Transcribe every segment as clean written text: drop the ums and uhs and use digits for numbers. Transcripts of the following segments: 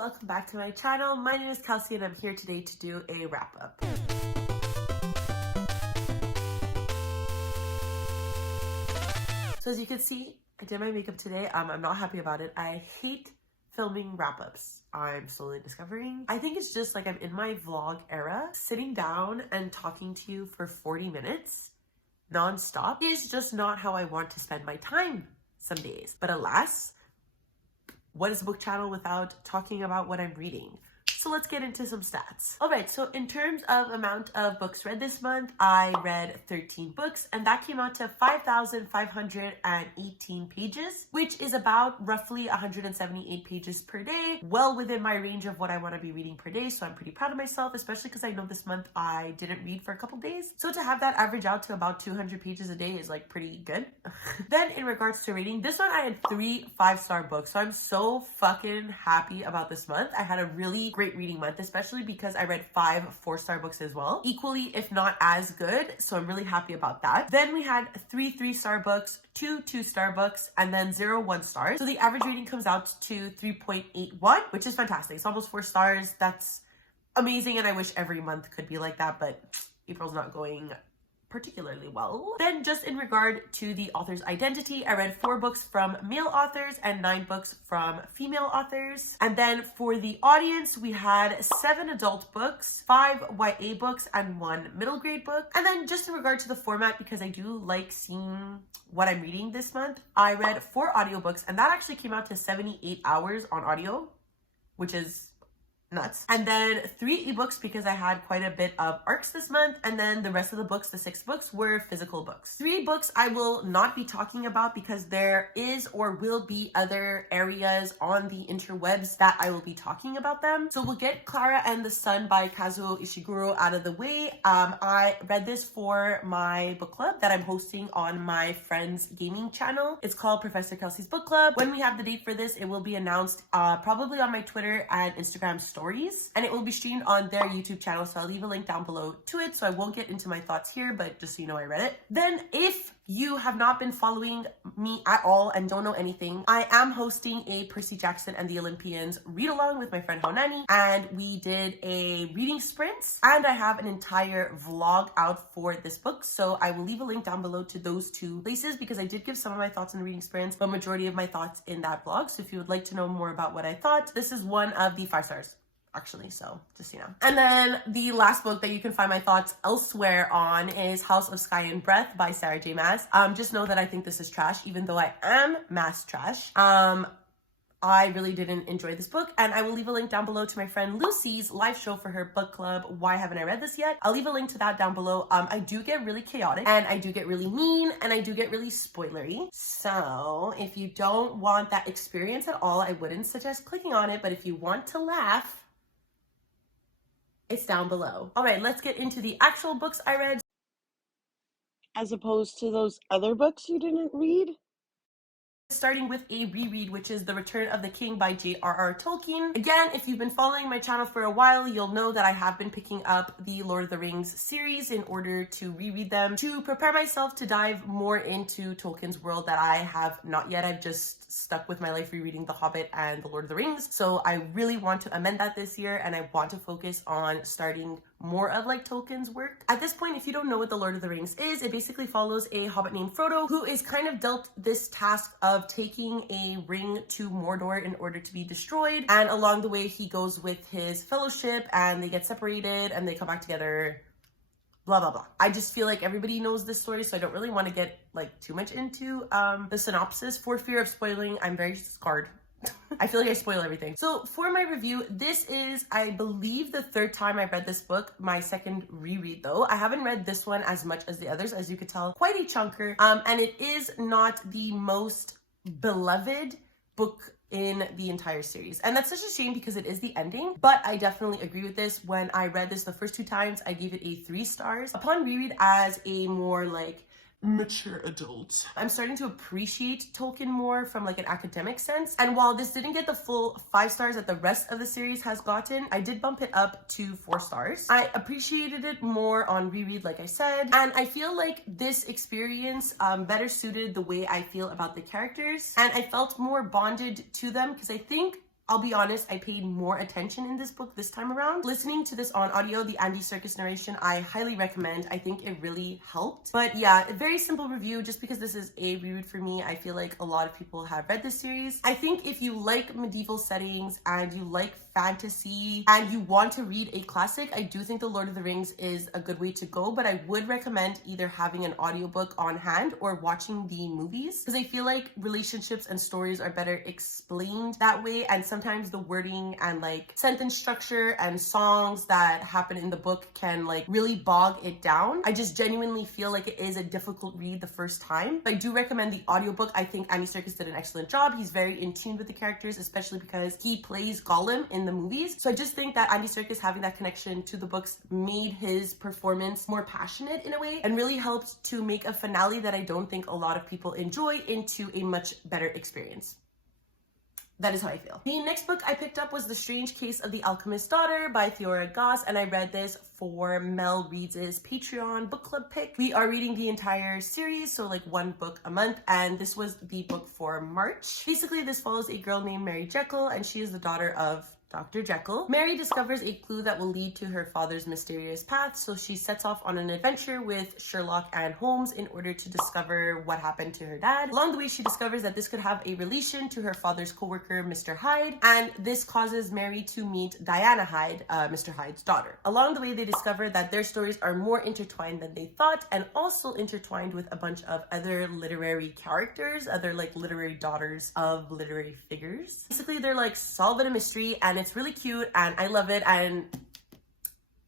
welcome back to my channel. My name is Kelsey and I'm here today to do a wrap up. So as you can see, I did my makeup today. I'm not happy about it. I hate filming wrap-ups. I'm slowly discovering. I think it's just like I'm in my vlog era. Sitting down and talking to you for 40 minutes non-stop is just not how I want to spend my time some days. But alas, what is a book channel without talking about what I'm reading? So let's get into some stats. All right, so in terms of amount of books read this month, I read 13 books and that came out to 5,518 pages, which is about roughly 178 pages per day, well within my range of what I want to be reading per day. So I'm pretty proud of myself, especially because I know this month I didn't read for a couple days. So to have that average out to about 200 pages a day is like pretty good. Then in regards to rating, this one I had 3 5-star books. So I'm so fucking happy about this month. I had a really great reading month, especially because I read 5 4-star books as well, equally if not as good, so I'm really happy about that. Then we had 3 3-star books, 2 2-star books, and then 0 1 stars. So the average rating comes out to 3.81, which is fantastic. It's almost 4 stars. That's amazing, and I wish every month could be like that, but April's not going particularly well. Then just in regard to the author's identity, I read 4 books from male authors and 9 books from female authors. And then for the audience, we had 7 adult books, 5 YA books, and 1 middle grade book. And then just in regard to the format, because I do like seeing what I'm reading this month, I read 4 audiobooks and that actually came out to 78 hours on audio, which is nuts. And then 3 ebooks because I had quite a bit of ARCs this month, and then the rest of the books, the 6 books, were physical books. 3 books I will not be talking about because there is or will be other areas on the interwebs that I will be talking about them. So we'll get Clara and the Sun by Kazuo Ishiguro out of the way. I read this for my book club that I'm hosting on my friend's gaming channel. It's called Professor Kelsey's Book Club. When we have the date for this, it will be announced probably on my Twitter and Instagram stories, and it will be streamed on their YouTube channel, so I'll leave a link down below to it. So I won't get into my thoughts here, but just so you know I read it. Then if you have not been following me at all and don't know anything, I am hosting a Percy Jackson and the Olympians read along with my friend Honani, and we did a reading sprint, and I have an entire vlog out for this book, so I will leave a link down below to those 2 places because I did give some of my thoughts in the reading sprints, but majority of my thoughts in that vlog. So if you would like to know more about what I thought, this is one of the 5 stars actually, so just you know. And then the last book that you can find my thoughts elsewhere on is House of Sky and Breath by Sarah J Maas. Just know that I think this is trash, even though I am mass trash. I really didn't enjoy this book, and I will leave a link down below to my friend Lucy's live show for her book club, Why Haven't I Read This Yet? I'll leave a link to that down below. I do get really chaotic, and I do get really mean, and I do get really spoilery. So if you don't want that experience at all, I wouldn't suggest clicking on it, but if you want to laugh, it's down below. All right, let's get into the actual books I read, as opposed to those other books you didn't read. starting with a reread, which is The Return of the King by J.R.R. Tolkien. Again, if you've been following my channel for a while, you'll know that I have been picking up the Lord of the Rings series in order to reread them, to prepare myself to dive more into Tolkien's world that I have not yet. I've just stuck with my life rereading The Hobbit and The Lord of the Rings. So I really want to amend that this year, and I want to focus on starting more of like Tolkien's work. At this point, if you don't know what The Lord of the Rings is, it basically follows a hobbit named Frodo who is kind of dealt this task of taking a ring to Mordor in order to be destroyed, and along the way he goes with his fellowship and they get separated and they come back together, blah blah blah. I just feel like everybody knows this story, so I don't really want to get like too much into the synopsis for fear of spoiling. I'm very scarred. I feel like I spoil everything. So for my review, this is, I believe, the 3rd time I read this book, my 2nd reread though. I haven't read this one as much as the others, as you could tell, quite a chunker. And it is not the most beloved book in the entire series. And that's such a shame because it is the ending, but I definitely agree with this. When I read this the first 2 times, I gave it a 3 stars. Upon reread as a more like mature adult, I'm starting to appreciate Tolkien more from like an academic sense. And while this didn't get the full 5 stars that the rest of the series has gotten, I did bump it up to 4 stars. I appreciated it more on reread, like I said, and I feel like this experience better suited the way I feel about the characters, and I felt more bonded to them because I think I'll be honest, I paid more attention in this book this time around. Listening to this on audio, the Andy Serkis narration, I highly recommend. I think it really helped. But yeah, a very simple review. Just because this is a reread for me, I feel like a lot of people have read this series. I think if you like medieval settings and you like fantasy and you want to read a classic, I do think The Lord of the Rings is a good way to go, but I would recommend either having an audiobook on hand or watching the movies, because I feel like relationships and stories are better explained that way, and sometimes the wording and like sentence structure and songs that happen in the book can like really bog it down. I just genuinely feel like it is a difficult read the first time, but I do recommend the audiobook. I think Andy Serkis did an excellent job. He's very in tune with the characters, especially because he plays Gollum in the movies. So I just think that Andy Serkis having that connection to the books made his performance more passionate in a way, and really helped to make a finale that I don't think a lot of people enjoy into a much better experience. That is how I feel. The next book I picked up was The Strange Case of the Alchemist's Daughter by Theora Goss, and I read this for Mel Reads' Patreon book club pick. We are reading the entire series, so like one book a month, and this was the book for March. Basically, this follows a girl named Mary Jekyll, and she is the daughter of Dr. Jekyll. Mary discovers a clue that will lead to her father's mysterious path, so she sets off on an adventure with Sherlock and Holmes in order to discover what happened to her dad. Along the way, she discovers that this could have a relation to her father's co-worker, Mr. Hyde, and this causes Mary to meet Diana Hyde, Mr. Hyde's daughter. Along the way, they discover that their stories are more intertwined than they thought, and also intertwined with a bunch of other literary characters, other like literary daughters of literary figures. Basically, they're like solving a mystery, and it's really cute and I love it, and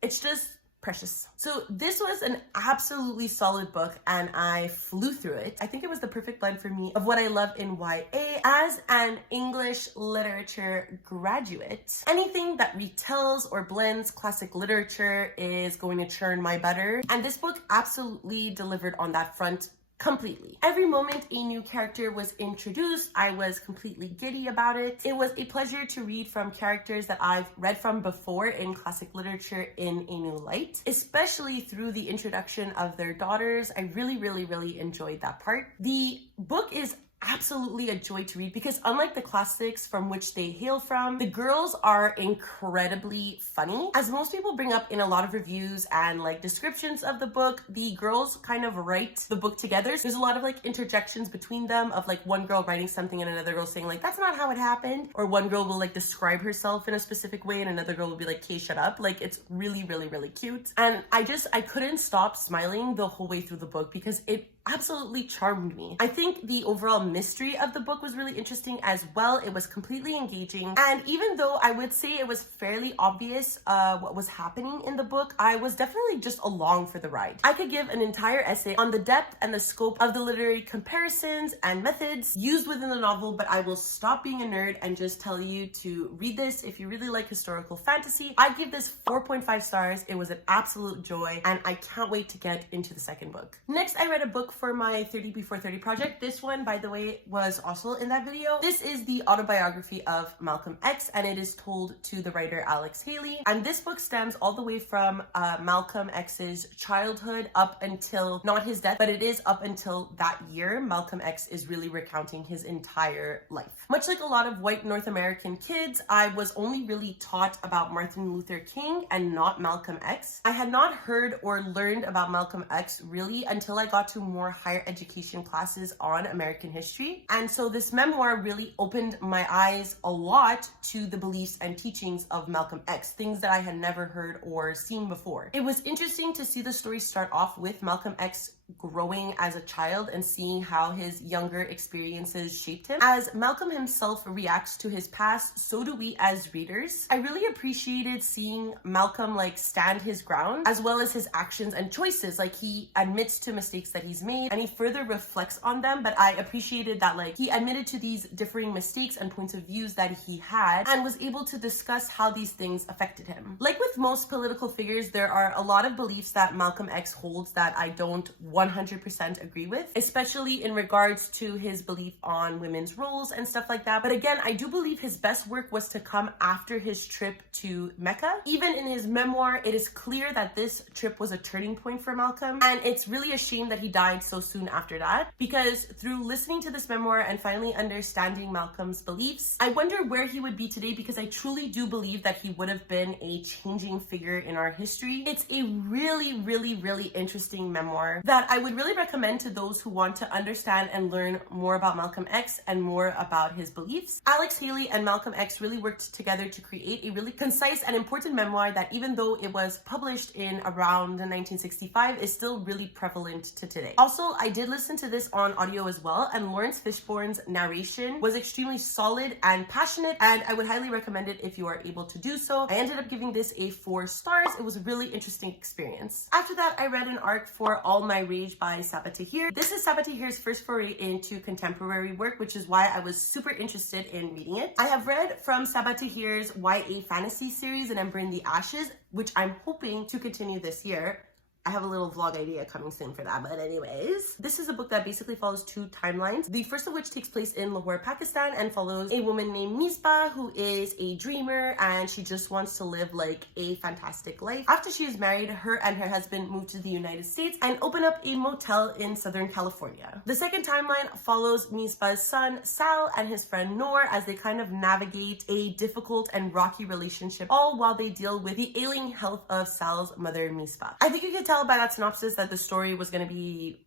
it's just precious. So this was an absolutely solid book and I flew through it. I think it was the perfect blend for me of what I love in YA. As an English literature graduate, anything that retells or blends classic literature is going to churn my butter, and this book absolutely delivered on that front completely. Every moment a new character was introduced, I was completely giddy about it. It was a pleasure to read from characters that I've read from before in classic literature in a new light, especially through the introduction of their daughters. I really enjoyed that part. The book is absolutely a joy to read because unlike the classics from which they hail from, the girls are incredibly funny. As most people bring up in a lot of reviews and like descriptions of the book, the girls kind of write the book together. So there's a lot of like interjections between them of like one girl writing something and another girl saying like, that's not how it happened. Or one girl will like describe herself in a specific way and another girl will be like, "Kay, shut up." Like it's really cute. And I couldn't stop smiling the whole way through the book because it absolutely charmed me. I think the overall mystery of the book was really interesting as well. It was completely engaging, and even though I would say it was fairly obvious what was happening in the book, I was definitely just along for the ride. I could give an entire essay on the depth and the scope of the literary comparisons and methods used within the novel, but I will stop being a nerd and just tell you to read this if you really like historical fantasy. I give this 4.5 stars. It was an absolute joy, and I can't wait to get into the second book. Next, I read a book for my 30 Before 30 project. This one, by the way, was also in that video. This is the autobiography of Malcolm X, and it is told to the writer Alex Haley. And this book stems all the way from Malcolm X's childhood up until, not his death, but it is up until that year. Malcolm X is really recounting his entire life. Much like a lot of white North American kids, I was only really taught about Martin Luther King and not Malcolm X. I had not heard or learned about Malcolm X really until I got to more higher education classes on American history. And so this memoir really opened my eyes a lot to the beliefs and teachings of Malcolm X, things that I had never heard or seen before. It was interesting to see the story start off with Malcolm X growing as a child and seeing how his younger experiences shaped him. As Malcolm himself reacts to his past, so do we as readers. I really appreciated seeing Malcolm like stand his ground, as well as his actions and choices. Like he admits to mistakes that he's made and he further reflects on them, but I appreciated that like he admitted to these differing mistakes and points of views that he had and was able to discuss how these things affected him. Like with most political figures, there are a lot of beliefs that Malcolm X holds that I don't 100% agree with, especially in regards to his belief on women's roles and stuff like that. But again, I do believe his best work was to come after his trip to Mecca. Even in his memoir, it is clear that this trip was a turning point for Malcolm, and it's really a shame that he died so soon after that, because through listening to this memoir and finally understanding Malcolm's beliefs, I wonder where he would be today, because I truly do believe that he would have been a changing figure in our history. It's a really, really, really interesting memoir that I would really recommend to those who want to understand and learn more about Malcolm X and more about his beliefs. Alex Haley and Malcolm X really worked together to create a really concise and important memoir that, even though it was published in around 1965, is still really prevalent to today. Also, I did listen to this on audio as well, and Lawrence Fishburne's narration was extremely solid and passionate, and I would highly recommend it if you are able to do so. I ended up giving this a 4 stars. It was a really interesting experience. After that, I read an arc for All My Rage by Sabaa Tahir. This is Sabaa Tahir's first foray into contemporary work, which is why I was super interested in reading it. I have read from Sabaa Tahir's YA fantasy series, And Ember in the Ashes, which I'm hoping to continue this year. I have a little vlog idea coming soon for that, but anyways. This is a book that basically follows 2 timelines. The first of which takes place in Lahore, Pakistan, and follows a woman named Misbah, who is a dreamer, and she just wants to live like a fantastic life. After she is married, her and her husband move to the United States and open up a motel in Southern California. The second timeline follows Misbah's son, Sal, and his friend Noor as they kind of navigate a difficult and rocky relationship, all while they deal with the ailing health of Sal's mother, Misbah. I think you can tell by that synopsis that the story was going to be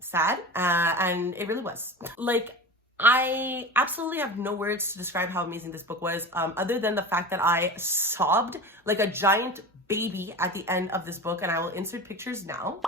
sad, and it really was. Like, I absolutely have no words to describe how amazing this book was, other than the fact that I sobbed like a giant baby at the end of this book, and I will insert pictures now.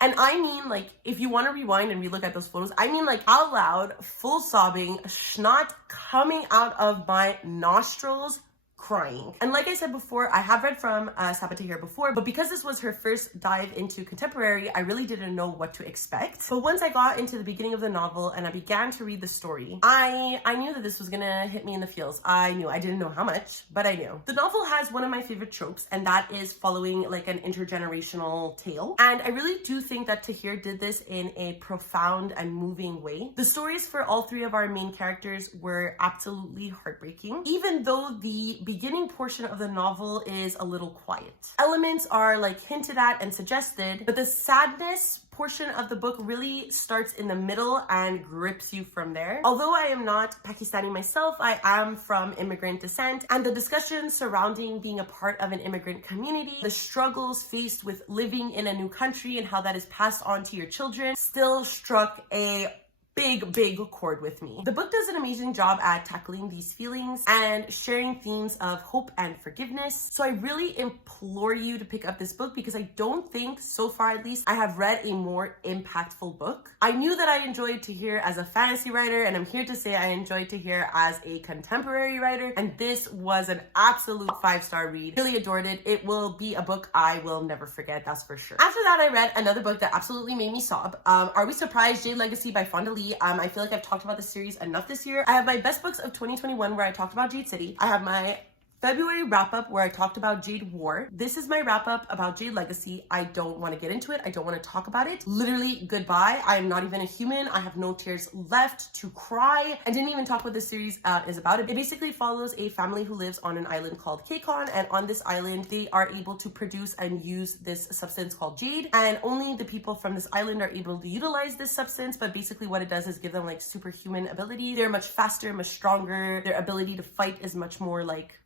And I mean, like, if you want to rewind and relook at those photos, I mean, like, out loud, full sobbing, snot coming out of my nostrils, crying. And like I said before, I have read from Sabaa Tahir before, but because this was her first dive into contemporary, I really didn't know what to expect. But once I got into the beginning of the novel and I began to read the story, I knew that this was gonna hit me in the feels. I knew. I didn't know how much, but I knew. The novel has one of my favorite tropes, and that is following like an intergenerational tale. And I really do think that Tahir did this in a profound and moving way. The stories for all 3 of our main characters were absolutely heartbreaking, even though the beginning portion of the novel is a little quiet. Elements are like hinted at and suggested, but the sadness portion of the book really starts in the middle and grips you from there. Although I am not Pakistani myself, I am from immigrant descent, and the discussions surrounding being a part of an immigrant community, the struggles faced with living in a new country and how that is passed on to your children, still struck a big chord with me. The book does an amazing job at tackling these feelings and sharing themes of hope and forgiveness. So I really implore you to pick up this book, because I don't think, so far at least, I have read a more impactful book. I knew that I enjoyed Tahir as a fantasy writer, and I'm here to say I enjoyed Tahir as a contemporary writer, and this was an absolute 5-star read. Really adored it. It will be a book I will never forget, that's for sure. After that, I read another book that absolutely made me sob. Are We Surprised? Jade Legacy by Fonda Lee. I feel like I've talked about this series enough this year. I have my best books of 2021 where I talked about Jade City. I have my February wrap-up where I talked about Jade War. This is my wrap-up about Jade Legacy. I don't want to get into it. I don't want to talk about it. Literally, goodbye. I am not even a human. I have no tears left to cry. I didn't even talk what this series is about. It basically follows a family who lives on an island called Kekon, and on this island, they are able to produce and use this substance called jade, and only the people from this island are able to utilize this substance, but basically what it does is give them like superhuman ability. They're much faster, much stronger. Their ability to fight is much more like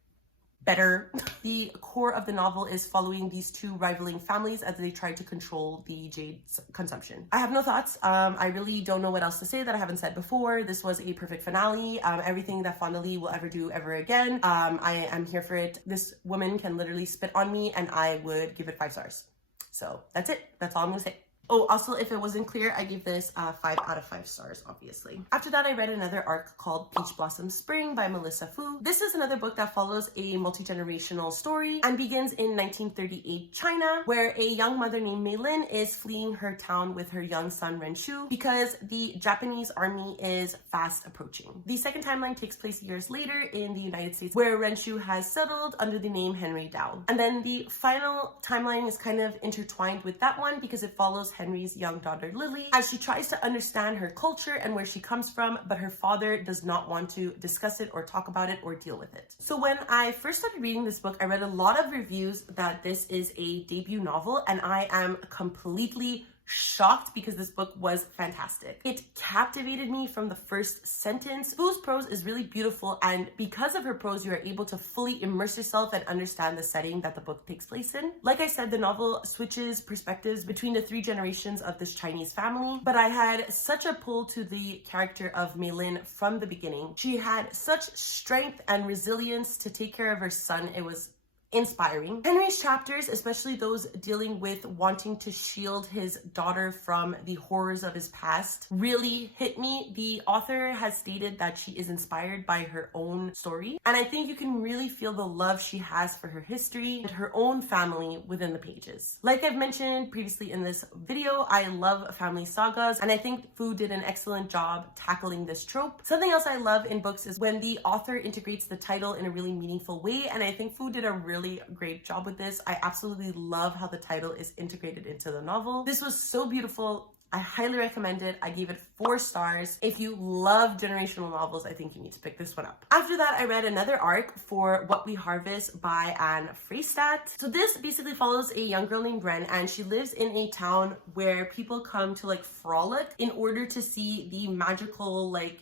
better. The core of the novel is following these 2 rivaling families as they try to control the jade consumption. I have no thoughts. I really don't know what else to say that I haven't said before. This was a perfect finale. Everything that Fonda Lee will ever do ever again. I am here for it. This woman can literally spit on me and I would give it 5 stars. So that's it. That's all I'm gonna say. Oh, also, if it wasn't clear, I gave this 5 out of 5 stars, obviously. After that, I read another arc called Peach Blossom Spring by Melissa Fu. This is another book that follows a multi-generational story and begins in 1938 China, where a young mother named Mei Lin is fleeing her town with her young son Ren Shu because the Japanese army is fast approaching. The second timeline takes place years later in the United States, where Ren Shu has settled under the name Henry Dao. And then the final timeline is kind of intertwined with that one because it follows Henry's young daughter Lily as she tries to understand her culture and where she comes from, but her father does not want to discuss it or talk about it or deal with it. So when I first started reading this book, I read a lot of reviews that this is a debut novel, and I am completely shocked because this book was fantastic. It captivated me from the first sentence. Fu's prose is really beautiful, and because of her prose, you are able to fully immerse yourself and understand the setting that the book takes place in. Like I said, the novel switches perspectives between the 3 generations of this Chinese family, but I had such a pull to the character of Mei Lin from the beginning. She had such strength and resilience to take care of her son. It was inspiring. Henry's chapters, especially those dealing with wanting to shield his daughter from the horrors of his past, really hit me. The author has stated that she is inspired by her own story, and I think you can really feel the love she has for her history and her own family within the pages. Like I've mentioned previously in this video, I love family sagas, and I think Fu did an excellent job tackling this trope. Something else I love in books is when the author integrates the title in a really meaningful way, and I think Fu did a really great job with this. I absolutely love how the title is integrated into the novel. This was so beautiful. I highly recommend it. I gave it 4 stars. If you love generational novels, I think you need to pick this one up. After that, I read another arc for What We Harvest by Anne Freystadt. So this basically follows a young girl named Ren, and she lives in a town where people come to like frolic in order to see the magical like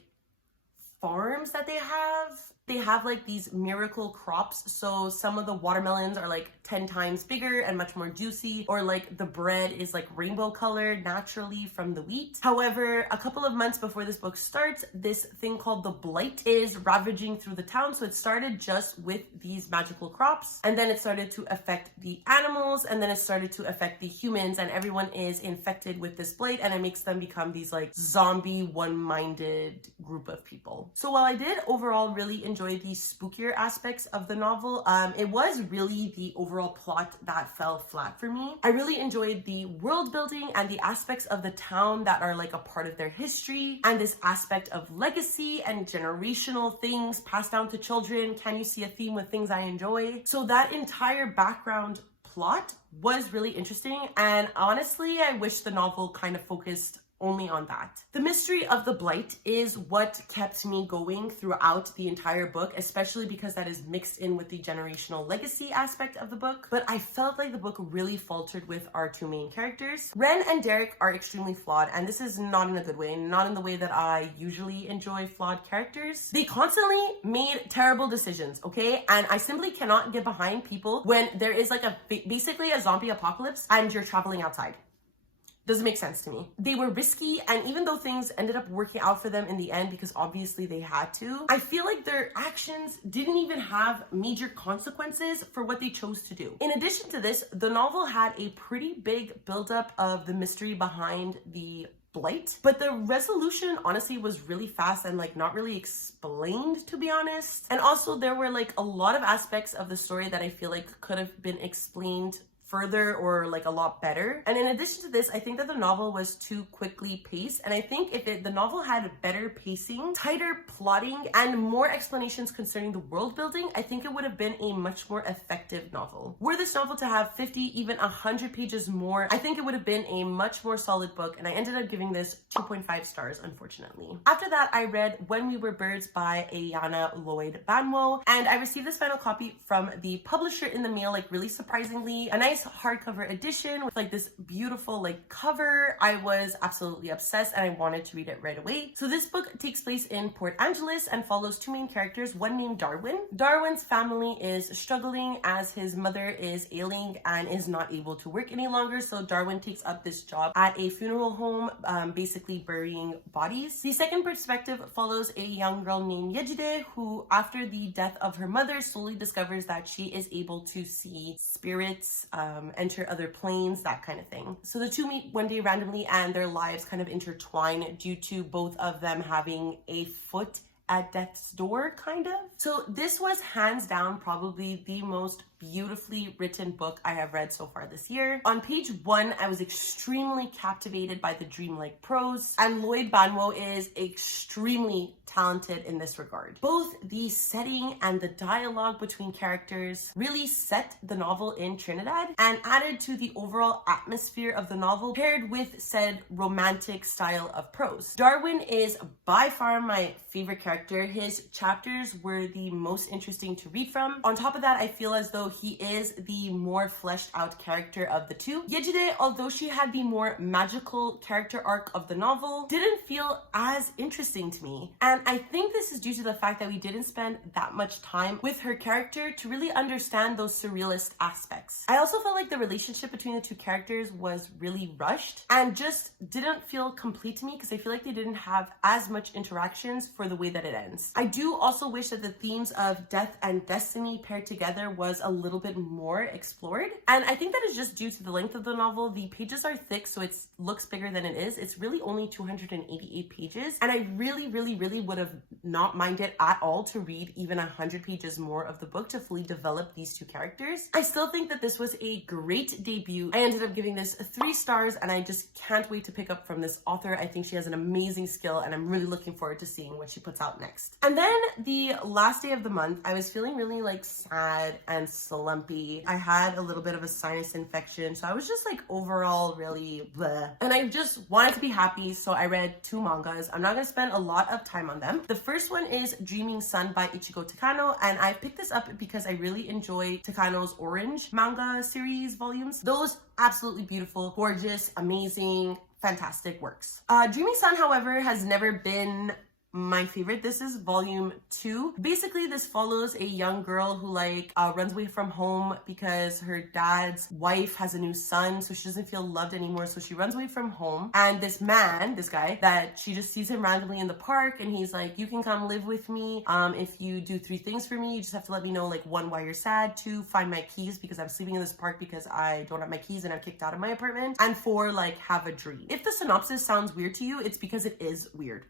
farms that they have. They have like these miracle crops, so some of the watermelons are like 10 times bigger and much more juicy, or like the bread is like rainbow colored naturally from the wheat. However, a couple of months before this book starts, this thing called the blight is ravaging through the town. So it started just with these magical crops, and then it started to affect the animals, and then it started to affect the humans, and everyone is infected with this blight, and it makes them become these like zombie one-minded group of people. So while I did overall really enjoy the spookier aspects of the novel, it was really the overall plot that fell flat for me. I really enjoyed the world building and the aspects of the town that are like a part of their history, and this aspect of legacy and generational things passed down to children. Can you see a theme with things I enjoy? So that entire background plot was really interesting, and honestly, I wish the novel kind of focused only on that. The mystery of the blight is what kept me going throughout the entire book, especially because that is mixed in with the generational legacy aspect of the book. But I felt like the book really faltered with our 2 main characters. Ren and Derek are extremely flawed, and this is not in a good way, not in the way that I usually enjoy flawed characters. They constantly made terrible decisions, okay? And I simply cannot get behind people when there is like basically a zombie apocalypse and you're traveling outside. Doesn't make sense to me. They were risky, and even though things ended up working out for them in the end, because obviously they had to, I feel like their actions didn't even have major consequences for what they chose to do. In addition to this, the novel had a pretty big buildup of the mystery behind the blight, but the resolution honestly was really fast and like not really explained, to be honest. And also there were like a lot of aspects of the story that I feel like could have been explained further or like a lot better. And in addition to this, I think that the novel was too quickly paced, and I think if the novel had better pacing, tighter plotting, and more explanations concerning the world building, I think it would have been a much more effective novel. Were this novel to have 50, even 100 pages more, I think it would have been a much more solid book, and I ended up giving this 2.5 stars, unfortunately. After that, I read When We Were Birds by Ayana Lloyd Banwo, and I received this final copy from the publisher in the mail, like really surprisingly. A nice hardcover edition with like this beautiful like cover. I was absolutely obsessed and I wanted to read it right away. So this book takes place in Port Angeles and follows 2 main characters, one named Darwin. Darwin's family is struggling as his mother is ailing and is not able to work any longer, so Darwin takes up this job at a funeral home, basically burying bodies. The second perspective follows a young girl named Yejide, who after the death of her mother slowly discovers that she is able to see spirits, enter other planes, that kind of thing. So the two meet one day randomly and their lives kind of intertwine due to both of them having a foot at death's door, kind of. So this was hands down probably the most beautifully written book I have read so far this year. On page 1, I was extremely captivated by the dreamlike prose, and Lloyd Banwo is extremely talented in this regard. Both the setting and the dialogue between characters really set the novel in Trinidad and added to the overall atmosphere of the novel, paired with said romantic style of prose. Darwin is by far my favorite character. His chapters were the most interesting to read from. On top of that, I feel as though he is the more fleshed out character of the two. Yejide, although she had the more magical character arc of the novel, didn't feel as interesting to me. And I think this is due to the fact that we didn't spend that much time with her character to really understand those surrealist aspects. I also felt like the relationship between the two characters was really rushed and just didn't feel complete to me because I feel like they didn't have as much interactions for the way that it ends. I do also wish that the themes of death and destiny paired together was a little bit more explored. And I think that is just due to the length of the novel. The pages are thick, so it looks bigger than it is. It's really only 288 pages. And I really would have not minded at all to read even 100 pages more of the book to fully develop these two characters. I still think that this was a great debut. I ended up giving this 3 stars and I just can't wait to pick up from this author. I think she has an amazing skill and I'm really looking forward to seeing what she puts out next. And then the last day of the month, I was feeling really like sad and slumpy. I had a little bit of a sinus infection, so I was just like overall really bleh. And I just wanted to be happy, so I read 2 mangas. I'm not gonna spend a lot of time on them. The first one is Dreaming Sun by Ichigo Takano, and I picked this up because I really enjoy Takano's Orange manga series volumes. Those absolutely beautiful, gorgeous, amazing, fantastic works. Dreaming Sun, however, has never been my favorite. This is volume 2. Basically, this follows a young girl who runs away from home because her dad's wife has a new son, so she doesn't feel loved anymore, so she runs away from home. And this guy that she just sees him randomly in the park, and he's like, you can come live with me if you do 3 things for me. You just have to let me know, 1, why you're sad, 2, find my keys because I'm sleeping in this park because I don't have my keys and I'm kicked out of my apartment, and 4, have a dream. If the synopsis sounds weird to you, it's because it is weird.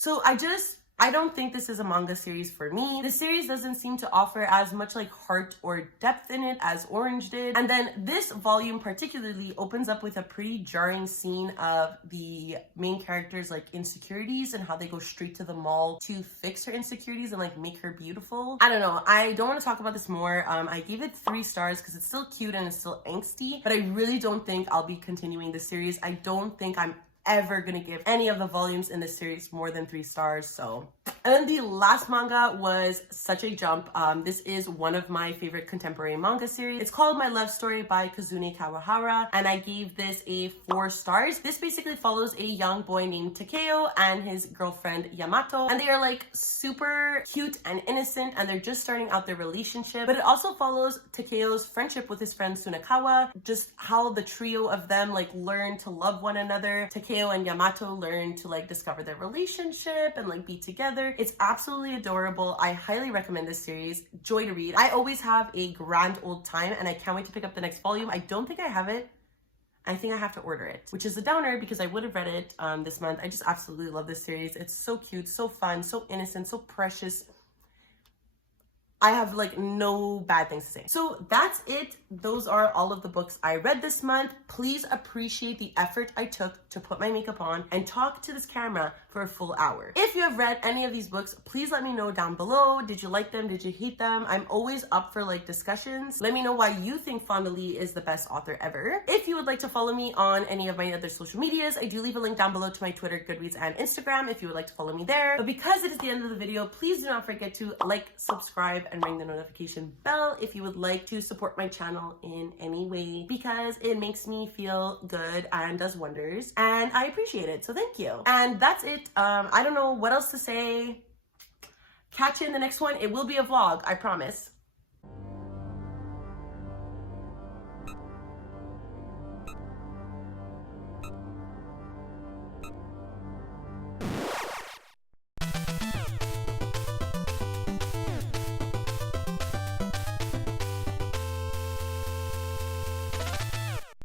So I don't think this is a manga series for me. The series doesn't seem to offer as much heart or depth in it as Orange did. And then this volume particularly opens up with a pretty jarring scene of the main character's insecurities and how they go straight to the mall to fix her insecurities and make her beautiful. I don't know. I don't want to talk about this more. I gave it 3 stars because it's still cute and it's still angsty, but I really don't think I'll be continuing the series. I don't think I'm ever gonna give any of the volumes in this series more than 3 stars, so. And then the last manga was such a jump. This is one of my favorite contemporary manga series. It's called My Love Story by Kazune Kawahara, and I gave this a 4 stars. This basically follows a young boy named Takeo and his girlfriend Yamato, and they are super cute and innocent, and they're just starting out their relationship. But it also follows Takeo's friendship with his friend Sunakawa, just how the trio of them learn to love one another. Takeo and Yamato learn to discover their relationship and be together. It's absolutely adorable. I highly recommend this series. Joy to read. I always have a grand old time and I can't wait to pick up the next volume. I don't think I have it. I think I have to order it, which is a downer because I would have read it this month. I just absolutely love this series. It's so cute, so fun, so innocent, so precious. I have no bad things to say. So that's it. Those are all of the books I read this month. Please appreciate the effort I took to put my makeup on and talk to this camera for a full hour. If you have read any of these books, please let me know down below. Did you like them? Did you hate them? I'm always up for discussions. Let me know why you think Fonda Lee is the best author ever. If you would like to follow me on any of my other social medias, I do leave a link down below to my Twitter, Goodreads, and Instagram if you would like to follow me there. But because it is the end of the video, please do not forget to subscribe, and ring the notification bell if you would like to support my channel in any way, because it makes me feel good and does wonders, and I appreciate it, so thank you. And that's it. I don't know what else to say. Catch you in the next one. It will be a vlog, I promise.